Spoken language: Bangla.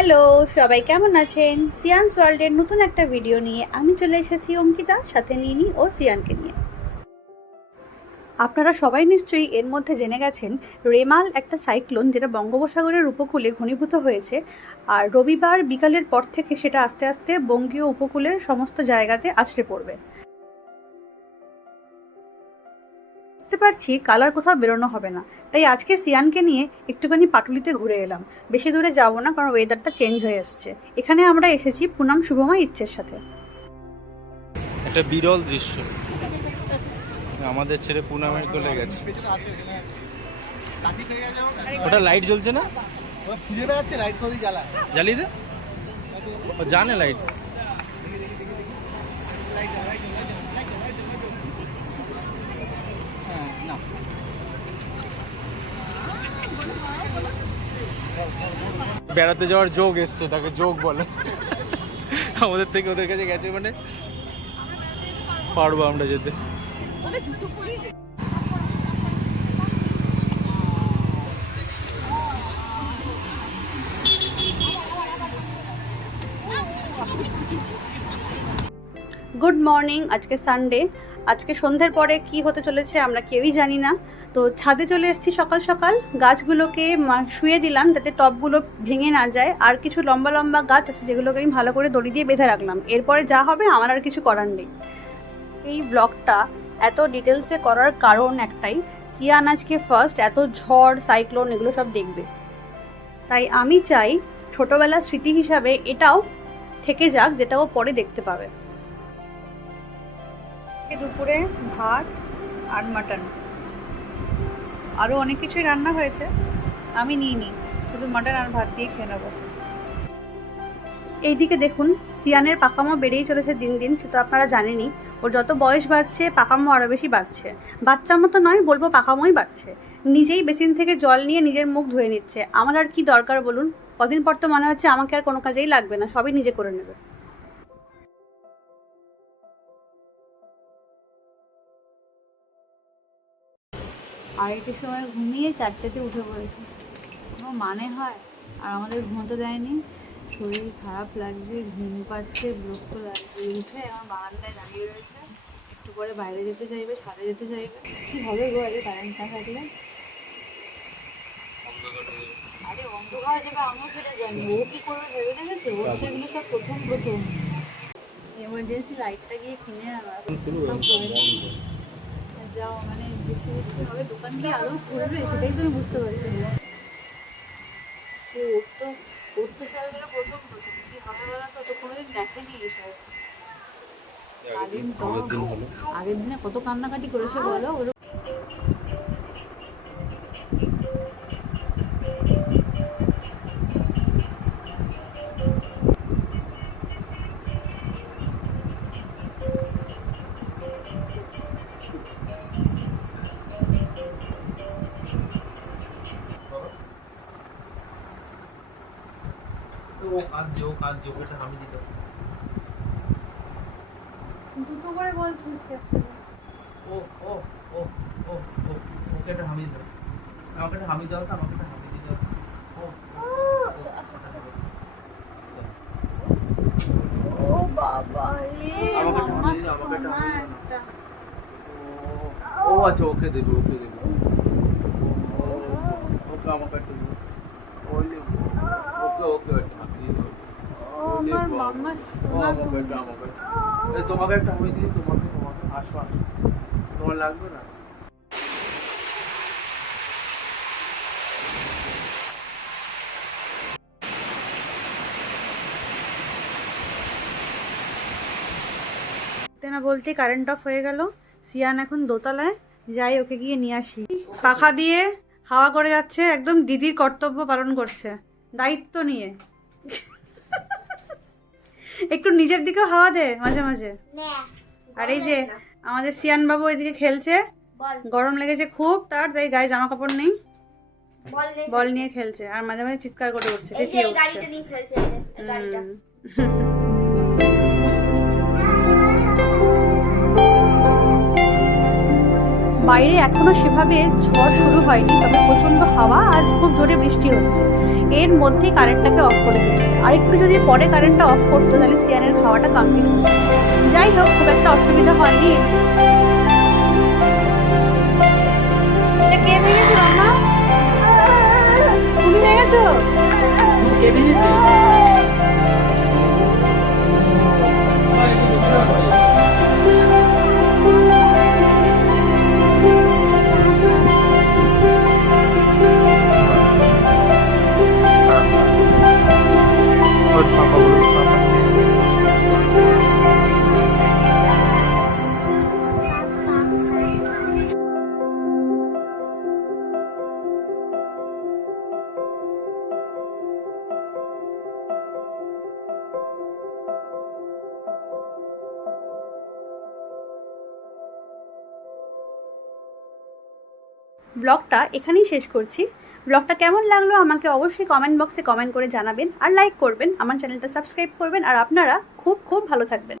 হ্যালো, সবাই কেমন আছেন? সিয়ানস ওয়ার্ল্ডের নতুন একটা ভিডিও নিয়ে আমি চলে এসেছি অঙ্কিতা, সাথে নিনি ও সিয়ানকে নিয়ে। আপনারা সবাই নিশ্চয়ই এর মধ্যে জেনে গেছেন রেমাল একটা সাইক্লোন যেটা বঙ্গোপসাগরের উপকূলে ঘনীভূত হয়েছে, আর রবিবার বিকালের পর থেকে সেটা আস্তে আস্তে বঙ্গীয় উপকূলের সমস্ত জায়গাতে আছড়ে পড়বে। বুঝতে পারছি কালার কোথাও বেরোনো হবে না, তাই আজকে সিয়ানকে নিয়ে একটুখানি পাটুলিতে ঘুরে এলাম। বেশি দূরে যাব না, কারণ ওয়েদারটা চেঞ্জ হয়ে এসছে। এখানে আমরা এসেছি পুনাম শুভমা ইচ্ছের সাথে। একটা বিরল দৃশ্য, আমাদের ছেড়ে পুনামের কোলে গেছে। ওটা লাইট জ্বলছে না, খুঁজে বেড়াচ্ছে লাইট করে জ্বালায়, জ্বালিয়ে দে। ও জানে লাইট। বেড়াতে যাওয়ার যোগ এসছে, তাকে যোগ বলে। আমাদের থেকে ওদের কাছে গেছে মানে পারবো আমরা যেতে। Good morning. আজকে সানডে। আজকে সন্ধ্যের পরে কি হতে চলেছে আমরা কেউই জানি না। তো ছাদে চলে এসেছি সকাল সকাল। গাছগুলোকে শুয়ে দিলাম যাতে টবগুলো ভেঙে না যায়। আর কিছু লম্বা লম্বা গাছ আছে যেগুলোকে আমি ভালো করে দড়ি দিয়ে বেঁধে রাখলাম। এরপরে যা হবে আমার আর কিছু করার নেই। এই ব্লগটা এত ডিটেলসে করার কারণ একটাই, সিয়ান আজকে ফার্স্ট এত ঝড় সাইক্লোন এগুলো সব দেখবে। তাই আমি চাই ছোটোবেলার স্মৃতি হিসাবে এটাও থেকে যাক, যেটা ও পরে দেখতে পাবে। দুপুরে ভাত আর মাটন, আরও অনেক কিছুই রান্না হয়েছে, আমি নিইনি, শুধু মাটন আর ভাত দিয়ে খেয়ে নেবো। এইদিকে দেখুন, সিয়ানের পাকামো বেড়েই চলেছে দিন দিন, সেটা আপনারা জানেনই। ওর যত বয়স বাড়ছে পাকামো আরও বেশি বাড়ছে। বাচ্চা মতো নয়, বলবো পাকামোই বাড়ছে। নিজেই বেসিন থেকে জল নিয়ে নিজের মুখ ধুয়ে নিচ্ছে। আমার আর কি দরকার বলুন? কদিন পর তো মনে হচ্ছে আমাকে আর কোনো কাজেই লাগবে না, সবই নিজে করে নেবে। আড়াইটের সময় ঘুমিয়ে 4টেতে উঠে পড়েছে, কোনো মানে হয়? আর আমাদের ঘুমোতে দেয়নি। শরীর খারাপ লাগছে, ঘুম পাচ্ছে, বিরক্ত লাগছে। উঠে আমার বারান্দায় দাঁড়িয়ে রয়েছে, একটু পরে বাইরে যেতে চাইবে, ছাদে যেতে চাইবে। কী হবে গো আগে কারেন্ট না থাকলে? আরে অন্ধকার যাবে, আমিও সেটা জানি। ও কী করবে ভেবে দেখেছে? ওর সেগুলো সব প্রথম প্রথম। এমার্জেন্সি লাইটটা গিয়ে কিনে আনো। যাও, মানে বেশি বেশি হবে, দোকান কি আদৌ খুলবে সেটাই তো আমি বুঝতে পারছি না। ওর তো সবাইগুলো প্রথম প্রথম কি হবে বলো তো? তো কোনোদিন দেখেনি এসব। আগের দিনে কত কান্নাকাটি করেছে বলো। ওর ওটা আমি দিতে দুটো করে বল ছুটছে। ও ও ও ও ও ওকে একটা হামি দাও, আমাকে একটা হামি দাও তো, আমাকে একটা হামি দিতে দাও। ও বাবা রে, আমাকে একটা মাম্মা হামি দিও, আমাকে একটা সোনা হামি দাও একটা। না। ও আচ্ছা, ওকে দেবে, ওকে দেবে। ওকে আমাকে একটা দেবে। ওকে ওকে একটা হামি দিয়ে দাও। ও আমার মাম্মা ও সোনা। আমাকে একটা, আমাকে একটা। এই তোমাকে একটা হামি দিই, তোমাকে তোমাকে আসো আসো, তোমার লাগবে না? না বলতে কারেন্ট অফ হয়ে গেল। সিয়ান এখন দোতলায়, যাই ওকে গিয়ে নিয়ে আসি। পাখা দিয়ে হাওয়া করে যাচ্ছে, একদম দিদির কর্তব্য পালন করছে, দায়িত্ব নিয়ে। একটু নিজের দিকেও হাওয়া দে মাঝে মাঝে। আর এই যে আমাদের সিয়ান বাবু এদিকে খেলছে, গরম লেগেছে খুব তার, তাই গায়ে জামা কাপড় নেই, বল নিয়ে খেলছে। আর মাঝে মাঝে চিৎকার করে উঠছে, চেঁচিয়ে উঠছে। বাইরে এখনও সেভাবে ঝড় শুরু হয়নি, তবে প্রচণ্ড হাওয়া আর খুব জোরে বৃষ্টি হচ্ছে। এর মধ্যেই কারেন্টটাকে অফ করে দিয়েছে। আর একটু যদি পরে কারেন্টটা অফ করতো তাহলে সিয়ানের খাওয়াটা কমপ্লিট হতো। যাই হোক, খুব একটা অসুবিধা হয়নি। এটা কে ভেঙেছে মামা? তুমি ভেঙেছো? কে ভেঙেছে? ওর পাপা বলুন, পাপা। ব্লগটা এখানেই শেষ করছি। ব্লগটা কেমন লাগলো আমাকে অবশ্যই কমেন্ট বক্সে কমেন্ট করে জানাবেন, আর লাইক করবেন, আমার চ্যানেলটা সাবস্ক্রাইব করবেন, আর আপনারা খুব খুব ভালো থাকবেন।